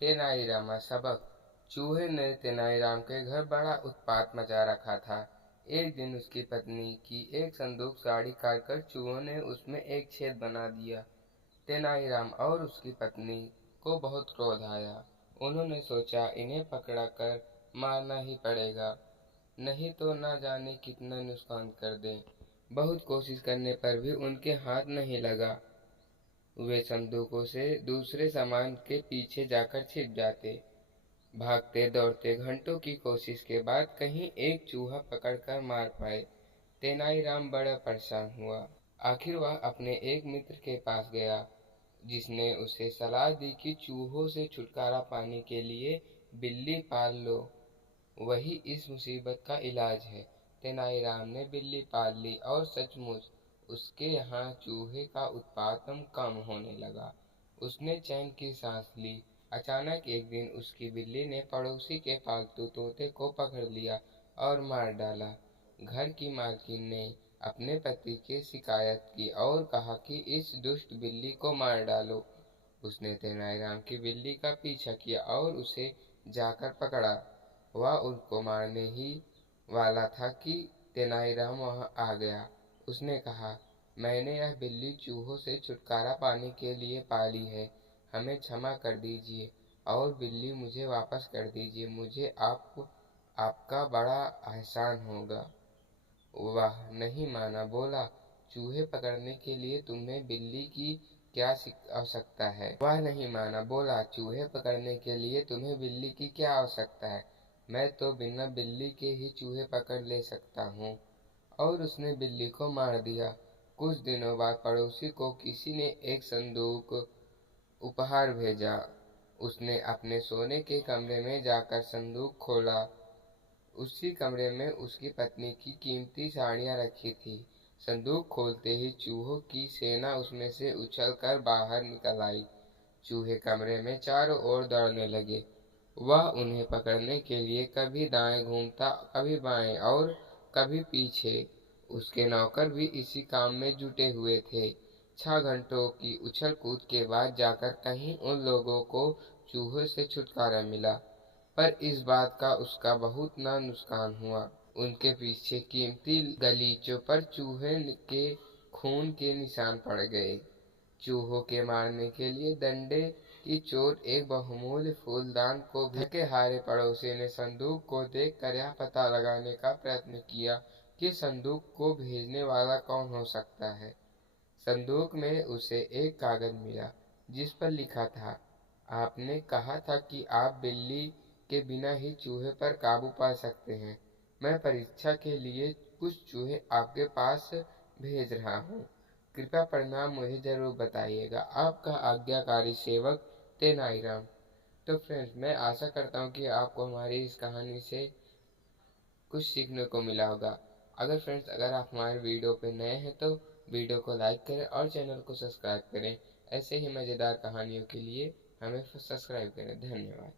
तेनालीरामा सबक। चूहे ने तेनालीराम के घर बड़ा उत्पात मचा रखा था। एक दिन उसकी पत्नी की एक संदूक साड़ी काटकर चूहों ने उसमें एक छेद बना दिया। तेनालीराम और उसकी पत्नी को बहुत क्रोध आया। उन्होंने सोचा इन्हें पकड़ा कर मारना ही पड़ेगा, नहीं तो न जाने कितना नुकसान कर दें। बहुत कोशिश करने पर भी उनके हाथ नहीं लगा। वे संदूकों से दूसरे सामान के पीछे जाकर छिप जाते। भागते दौड़ते घंटों की कोशिश के बाद कहीं एक चूहा पकड़कर मार पाए। तेनालीराम बड़ा परेशान हुआ। आखिर वह अपने एक मित्र के पास गया, जिसने उसे सलाह दी कि चूहों से छुटकारा पाने के लिए बिल्ली पाल लो, वही इस मुसीबत का इलाज है। तेनालीराम ने बिल्ली पाल ली और सचमुच उसके यहाँ चूहे का उत्पात कम होने लगा। उसने चैन की सांस ली। अचानक एक दिन उसकी बिल्ली ने पड़ोसी के पालतू तोते को पकड़ लिया और मार डाला। घर की मालकिन ने अपने पति की शिकायत की और कहा कि इस दुष्ट बिल्ली को मार डालो। उसने तेनालीराम की बिल्ली का पीछा किया और उसे जाकर पकड़ा। वह उनको मारने ही वाला था कि तेनालीराम वहां आ गया। उसने कहा, मैंने यह बिल्ली चूहों से छुटकारा पाने के लिए पाली है। हमें क्षमा कर दीजिए और बिल्ली मुझे वापस कर दीजिए। मुझे आपका बड़ा एहसान होगा। वह नहीं माना, बोला, चूहे पकड़ने के लिए तुम्हें बिल्ली की क्या आवश्यकता है। वह नहीं माना, बोला, चूहे पकड़ने के लिए तुम्हें बिल्ली की क्या आवश्यकता है। मैं तो बिना बिल्ली के ही चूहे पकड़ ले सकता हूँ। और उसने बिल्ली को मार दिया। कुछ दिनों बाद पड़ोसी को किसी ने एक संदूक उपहार भेजा। उसने अपने सोने के कमरे में जाकर संदूक खोला। उसी कमरे में उसकी पत्नी की कीमती साड़ियां रखी थी। संदूक खोलते ही चूहों की सेना उसमें से उछलकर बाहर निकल आई। चूहे कमरे में चारों ओर दौड़ने लगे। वह उन्हें पकड़ने के लिए कभी दाएं घूमता, कभी बाएं और कभी पीछे। उसके नौकर भी इसी काम में जुटे हुए थे। 6 घंटों की उछल कूद के बाद जाकर कहीं उन लोगों को चूहों से छुटकारा मिला, पर इस बात का उसका बहुत ना नुकसान हुआ। उनके पीछे कीमती गलीचों पर चूहे के खून के निशान पड़ गए। चूहों के मारने के लिए डंडे की चोट एक बहुमूल्य फूलदान को थके हारे पड़ोसी ने संदूक को देखकर यह पता लगाने का प्रयत्न किया कि संदूक को भेजने वाला कौन हो सकता है। संदूक में उसे एक कागज मिला, जिस पर लिखा था, आपने कहा था कि आप बिल्ली के बिना ही चूहे पर काबू पा सकते हैं। मैं परीक्षा के लिए कुछ चूहे आपके पास भेज रहा हूँ। कृपया परिणाम मुझे जरूर बताइएगा। आपका आज्ञाकारी सेवक तेनालीराम। तो फ्रेंड्स, मैं आशा करता हूँ कि आपको हमारी इस कहानी से कुछ सीखने को मिला होगा। अगर आप हमारे वीडियो पे नए हैं तो वीडियो को लाइक करें और चैनल को सब्सक्राइब करें। ऐसे ही मज़ेदार कहानियों के लिए हमें सब्सक्राइब करें। धन्यवाद।